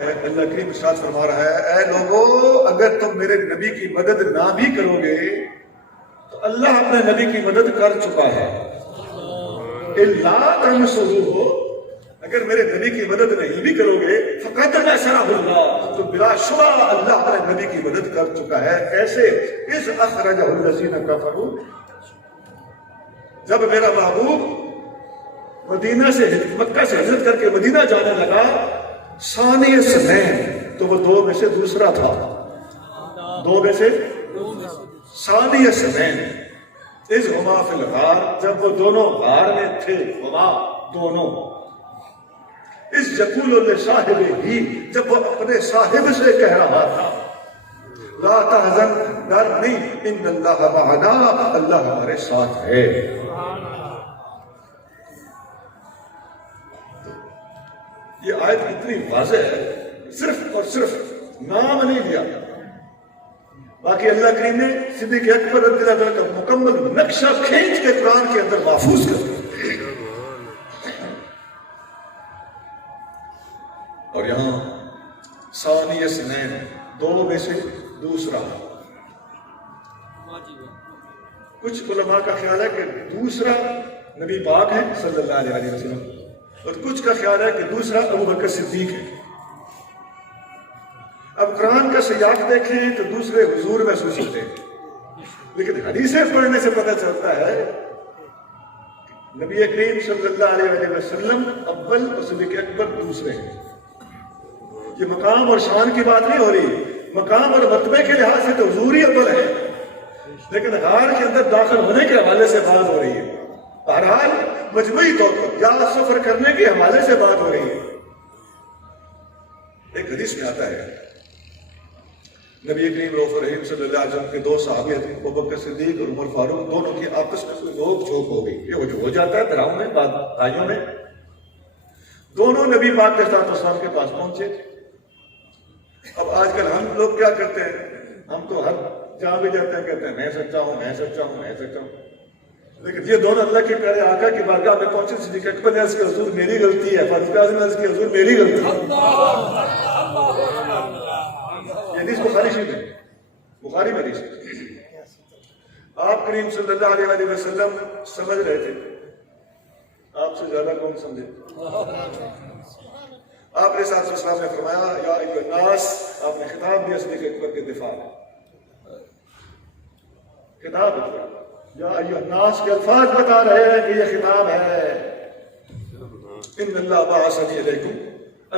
اللہ کریم ارشاد فرما رہا ہے، اے لوگو اگر تم میرے نبی کی مدد نہ بھی کرو گے تو اللہ اپنے نبی کی مدد کر چکا ہے۔ الا تنصروہ، اگر میرے نبی کی مدد نہیں بھی کرو گے فقد نصرہ اللہ، تو بلا شبہ اللہ اپنے نبی کی مدد کر چکا ہے۔ کیسے؟ اذ اخرجہ الذین کفروا، جب میرا محبوب مدینہ سے مکہ سے ہجرت کر کے مدینہ جانے لگا، ثانی اثنین، تو وہ دو میں سے دوسرا تھا، دو میں سے ثانی اثنین، اذ ہما فی الغار، جب وہ دونوں غار میں تھے، ہما دونوں، اذ یقول لصاحبہ، جب وہ اپنے صاحب سے کہہ رہا تھا، لا تحزن، ڈر نہیں، ان اللہ معنا، اللہ ہمارے ساتھ ہے۔ یہ آیت اتنی واضح ہے، صرف اور صرف نام نہیں دیا، باقی اللہ کریم نے صدیق اکبر رضی اللہ عنہ کا مکمل نقشہ کھینچ کے قرآن کے اندر محفوظ کر دیا۔ اور یہاں ثانی اثنین، دو میں سے دوسرا، کچھ علماء کا خیال ہے کہ دوسرا نبی پاک ہے صلی اللہ علیہ وسلم، اور کچھ کا خیال ہے کہ دوسرا ابو بکر صدیق ہے۔ اب قرآن کا سیاق دیکھیں تو دوسرے حضور محسوس ہوتے ہیں، لیکن حدیثیں پڑھنے سے پتہ چلتا ہے نبی کریم صلی اللہ علیہ وسلم اول اور صدیق اکبر دوسرے ہیں۔ یہ مقام اور شان کی بات نہیں ہو رہی، مقام اور مرتبے کے لحاظ سے تو حضور ہی اول ہے، لیکن غار کے اندر داخل ہونے کے حوالے سے بات ہو رہی ہے۔ بہرحال مجموعی طور پر یا سفر کرنے کے حوالے سے بات ہو رہی ہے۔ ایک حدیث میں آتا ہے نبی کریم رؤوف رحیم صلی اللہ علیہ وسلم کے دو صحابی ابو بکر صدیق اور عمر فاروق، دونوں کی آپس میں کوئی روک جھوک ہو گئی، یہ ہو جاتا ہے دراؤں میں، بھائیوں میں۔ دونوں نبی پاک کے ساتھ اسلام کے پاس پہنچے۔ اب آج کل ہم لوگ کیا کرتے ہیں، ہم تو ہر جہاں بھی جاتے ہیں کہتے ہیں میں سچا ہوں، میں سچا ہوں، میں سچا ہوں، لیکن یہ دونوں اللہ کے پیارے آقا کی بارگاہ میں پہنچے، صدیق اکبر نے عرض کی حضور میری غلطی ہے، فاروق اعظم نے عرض کی حضور میری غلطی ہے۔ یہ حدیث بخاری شریف ہے، بخاری میں حدیث ہے۔ آپ کریم صلی اللہ علیہ وسلم سمجھ رہے تھے، آپ سے زیادہ کون سمجھے؟ آپ علیہ السلام نے فرمایا یا ایھا الناس، آپ نے خطاب دیا صدیق اکبر کے دفاع میں، خطاب دیا یا ایھا الناس کے الفاظ بتا رہے ہیں کہ یہ خطاب ہے، ان اللہ بعثنی الیکم،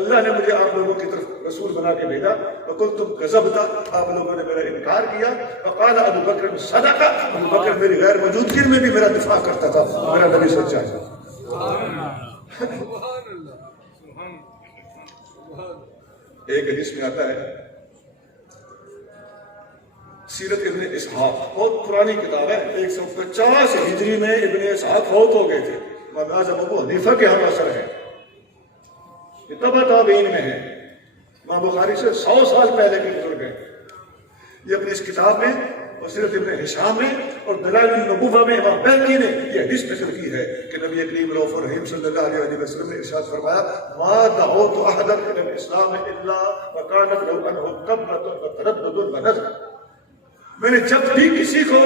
اللہ نے مجھے آپ لوگوں کی طرف رسول بنا کے بھیجا، وقلتم کذبت، آپ لوگوں نے میرا انکار کیا، وقال ابو بکر صدق، ابو بکر میری غیر موجودگی میں بھی میرا دفاع کرتا تھا، میرا نبی سچا ہے۔ ایک حدیث میں آتا ہے، سیرت ابن اسحاق، بہت پرانی کتاب ہے، 150 ہجری میں ابن اسحاق فوت ہو گئے تھے، امام اعظم ابو حنیفہ کے ہم اثر ہیں، یہ تبع تابعین میں ہے، امام بخاری سے 100 سال پہلے کے بزرگ ہیں۔ یہ اپنی اس کتاب میں اور سیرت ابن ہشام میں اور دلائل النبوہ میں امام بہقی نے یہ حدیث نقل کی ہے کہ نبی کریم رؤوف الرحیم صلی اللہ علیہ وسلم نے ارشاد فرمایا ما دعوت احدا الى الاسلام الا وكانت له عنه قبلة وتردد ونظر، میں نے جب بھی کسی کو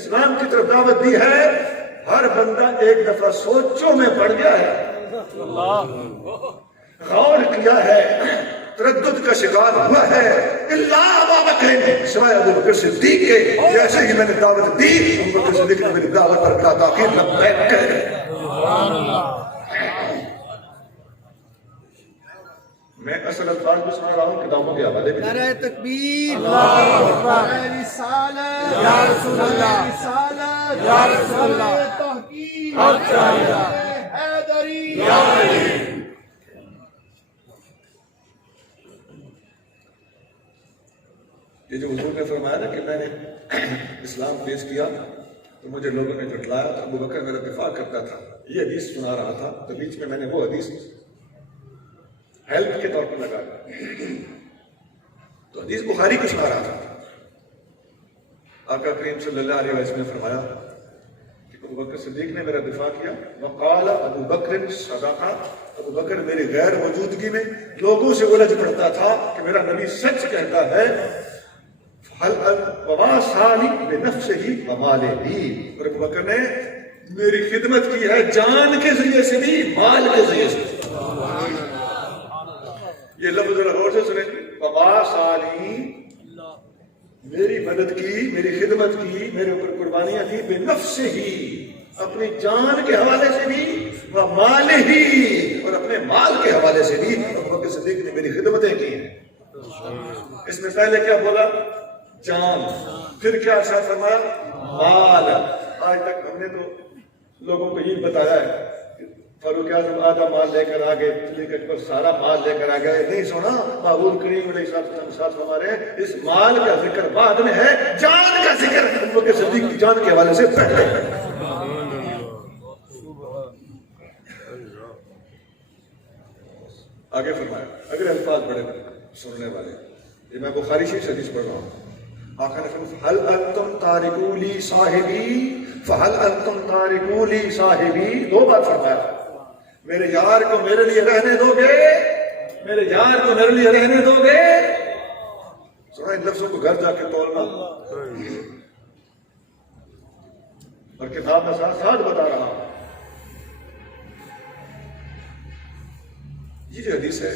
اسلام کی طرف دعوت دی ہے، ہر بندہ ایک دفعہ سوچوں میں پڑ گیا ہے، غور کیا ہے، تردد کا شکار ہوا ہے، اللہ ابا بکر، سوائے ابو بکر صدیق کے، جیسے ہی میں نے دعوت دی ابو بکر صدیق نے میری دعوت پر بلا تاخیر لبیک کہہ گئے۔ میں اصل الفاظ بھی سنا رہا ہوں، کتابوں کے حوالے بھی۔ نعرہ تکبیر، اللہ اکبر، رسالت یا رسول اللہ، رسالت یا رسول اللہ، تحقیق حیدری یا علی۔ یہ جو حضور نے فرمایا نا کہ میں نے اسلام پیش کیا تو مجھے لوگوں نے جھٹلایا، ابو بکر میرا دفاع کرتا تھا، یہ حدیث سنا رہا تھا، تو بیچ میں نے وہ حدیث ہیلپ کے طور پر لگا، تو حدیث بخاری کو سنا رہا تھا۔ آقا کریم صلی اللہ علیہ وسلم نے فرمایا کہ ابو بکر صدیق نے میرا دفاع کیا، وقال ابو بکر صدق، ابو بکر میری غیر موجودگی میں لوگوں سے الجھ پڑتا تھا کہ میرا نبی سچ کہتا ہے وَوَاصَانِي بِنَفْسِهِ وَمَالِهِ، اور ابو بکر نے میری خدمت کی ہے جان کے ذریعے سے بھی مال کے ذریعے سے۔ یہ لفظ ذرا غور سے سنیں، وَوَاصَانِي، میری مدد کی، میری خدمت کی، میرے اوپر قربانیاں کی، بِنَفْسِهِ، اپنی جان کے حوالے سے بھی، وَمَالِهِ، اور اپنے مال کے حوالے سے بھی ابو بکر صدیق نے میری خدمتیں کی ہیں۔ اس میں پہلے کیا بولا؟ جان، پھر کیا ارشاد فرمایا؟ مال۔ آج تک ہم نے تو لوگوں کو یہ بتایا ہے کہ فاروق اعظم آدھا مال لے کر آ گئے، صدیق اکبر سارا مال لے کر آ گئے، نہیں سنا محبوب کریم علیہ السلام ساتھ ہمارے اس مال کا ذکر بعد میں ہے، جان کا ذکر ابو بکر صدیق کی جان کے حوالے سے پہلے ہے۔ آگے فرمایا اگر الفاظ بڑے سننے والے، یہ میں بخاری شریف حدیث پڑھ رہا ہوں، آقا نے فرمایا فَهَلْ أَنْتُمْ تَارِكُوا لِي صَاحِبِي فَهَلْ أَنْتُمْ تَارِكُوا لِي صَاحِبِي، دو بات فرمایا، میرے یار کو میرے لیے رہنے دو گے، میرے یار کو میرے لیے رہنے دو گے۔ سنا ان لفظوں کو گھر جا کے تولنا، اور کتاب میں ساتھ ساتھ بتا رہا ہوں۔ یہ جو حدیث ہے